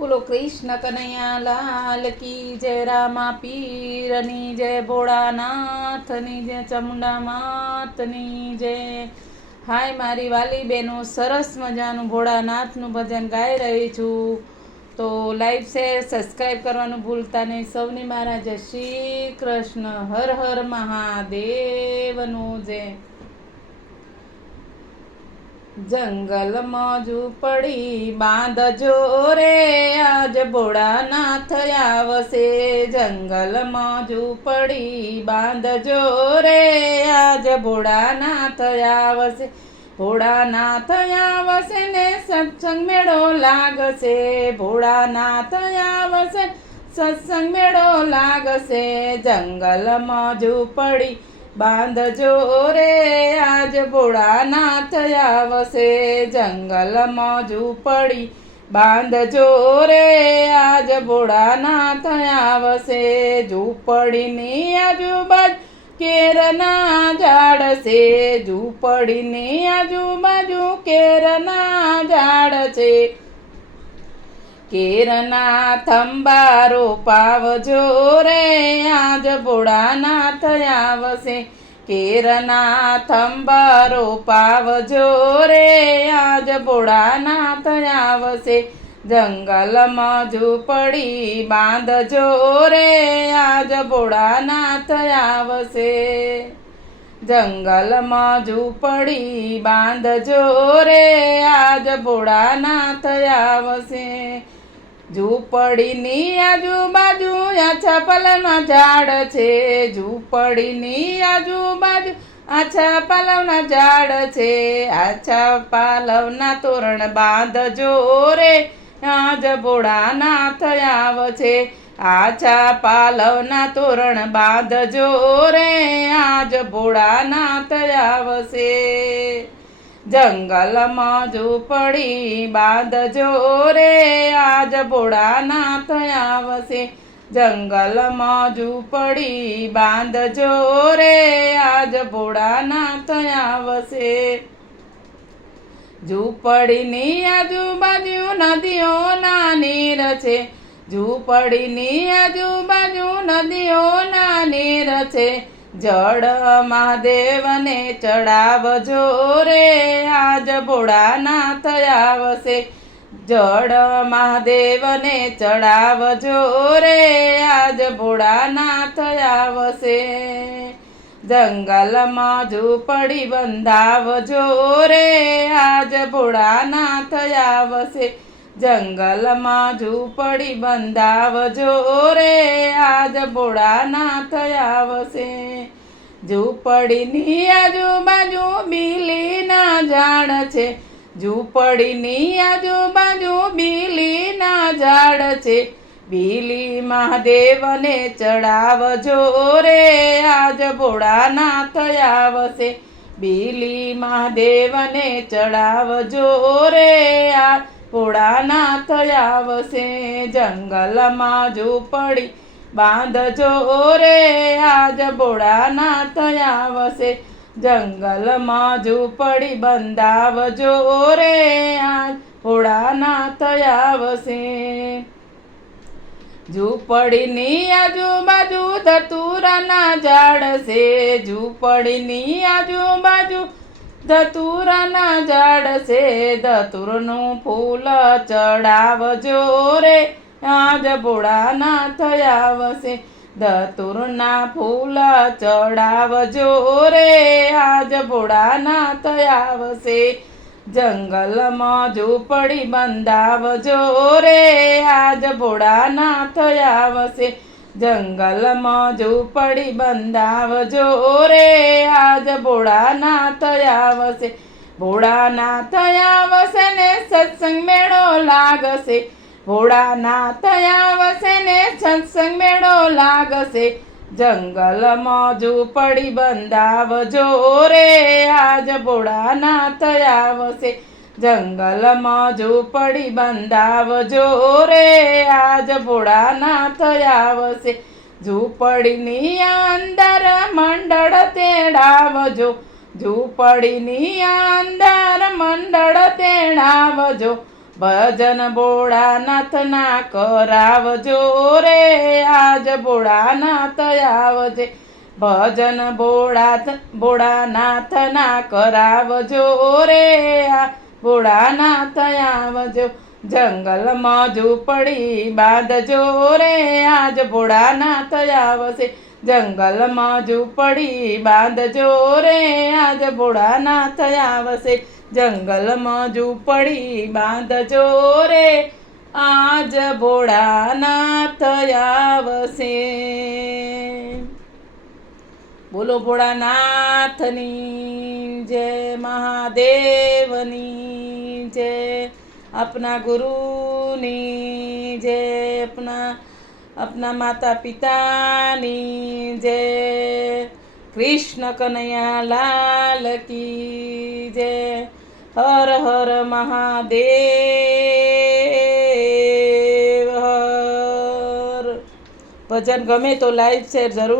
બોલો કૃષ્ણ કનૈયા લાલ કી જય, રામા પીરની જય, ભોળાનાથની જય, ચામુંડા માતની જય. હાય મારી વાલી બહેનો, સરસ મજાનું ભોળાનાથનું ભજન ગાઈ રહી છું. તો લાઈક શેર સબસ્ક્રાઈબ કરવાનું ભૂલતા નહીં. સૌને મારા જય શ્રી કૃષ્ણ. હર હર મહાદેવનું જય. જંગલમાં ઝૂંપડી બાંધજો રે, આજ ભોળાનાથ આવશે. જંગલમાં ઝૂંપડી બાંધજો રે, આજ ભોળાનાથ આવશે. ભોળાનાથ આવશે ને સત્સંગ મેળો લાગશે. ભોળાનાથ આવશે સત્સંગ મેળો લાગશે. જંગલમાં ઝૂંપડી બાંધજો રે, આજ ભોળાનાથ આવશે. જંગલમાં ઝૂંપડી બાંધજો રે, આજ ભોળાનાથ આવશે. ઝૂંપડીની આજુબાજુ કેરના ઝાડ છે. ઝૂંપડીની આજુબાજુ કેરના ઝાડ છે. કેરના થંભા રોપાવજો રે, આજ ભોળાનાથ આવશે. કેરના થંભા રોપાવજો રે, આજ ભોળાનાથ આવશે. જંગલમાં ઝૂંપડી બાંધજો રે, આજ ભોળાનાથ આવશે. જંગલમાં ઝૂંપડી બાંધજો રે, આજ ભોળાનાથ આવશે. ઝૂંપડીની આજુબાજુ આછા પાલવના ઝાડ છે. ઝૂંપડીની આજુબાજુ આછા પાલવના ઝાડ છે. આછા પાલવના તોરણ બાંધજો રે, આજ ભોળાનાથ આવશે. આછા પાલવના તોરણ બાંધજો રે, આજ ભોળાનાથ આવશે. જંગલમાં ઝૂંપડી બાંધજો રે, આજ ભોળાનાથ આવશે. જંગલમાં ઝૂંપડી બાંધજો રે, આજ ભોળાનાથ આવશે. ઝૂંપડીની આજુબાજુ નદીઓના નીર છે. ઝૂંપડીની આજુબાજુ નદીઓના નીર છે. જળ મહાદેવને ચડાવજો રે, આજ ભોળાનાથ આવશે. જળ મહાદેવને ચડાવજો રે, આજ ભોળાનાથ આવશે. જંગલમાં ઝૂંપડી બંધાવજો રે, આજ ભોળાનાથ આવશે. જંગલમાં ઝૂંપડી બંધાવજો રે, આજ ભોળાનાથ આવશે. ઝૂંપડીની આજુબાજુ બીલીના ઝાડ છે. ઝૂંપડીની આજુબાજુ બીલીના ઝાડ છે. બીલી મહાદેવને ચડાવજો રે, આજ ભોળાનાથ આવશે. બીલી મહાદેવને ચડાવજો રે, આ ભોળાનાથ આવશે. જંગલમાં ઝૂંપડી બાંધજો રે, આજ ભોળાનાથ આવશે. જંગલમાં ઝૂંપડી બંધાવજો રે, આજ ભોળાનાથ આવશે. ઝૂંપડીની આજુબાજુ ધતુરાના ઝાડ છે. ઝૂંપડીની આજુબાજુ ધતુરાના ઝાડ છે. ધતુરનું ફૂલ ચડાવજો રે, આજ ભોળાનાથ આવશે. ધતુરના ફૂલ ચડાવજો રે, આજ ભોળાનાથ આવશે. જંગલમાં ઝૂંપડી બંધાવજો રે, આજ ભોળાનાથ આવશે. જંગલમાં ઝૂંપડી બંધાવજો રે, આજ ભોળાનાથ આવશે. ભોળાનાથ આવશે ને સત્સંગ મેળો લાગશે. ભોળાનાથ આવશે ને સત્સંગ મેળો લાગશે. જંગલમાં ઝૂંપડી બંધાવજો રે, આજ ભોળાનાથ આવશે. જંગલમાં ઝૂંપડી બંધાવજો રે, આજ ભોળાનાથ આવશે. ઝૂંપડીની અંદર મંડળ તેડાવજો. ઝૂંપડીની અંદર મંડળ તેડાવજો. ભજન ભોળાનાથના કરાવજો રે આજ ભોળાનાથ આવજે ભજન ભોળાનાથના કરાવજો રે આ ભોળાનાથ આવજો જંગલમાં ઝૂંપડી બાંધજો રે આજ ભોળાનાથ આવશે જંગલમાં ઝૂંપડી બાંધજો રે આજ ભોળાનાથ આવશે જંગલમાં ઝૂંપડી બાંધજો રે આજ ભોળાનાથ આવશે બોલો ભોળાનાથની જય મહાદેવની જય अपना गुरुनी जय अपना माता पितानी जय कृष्ण कन्हैया लाल की जय हर हर महादेव हर भजन गमे तो लाइक शेर जरूर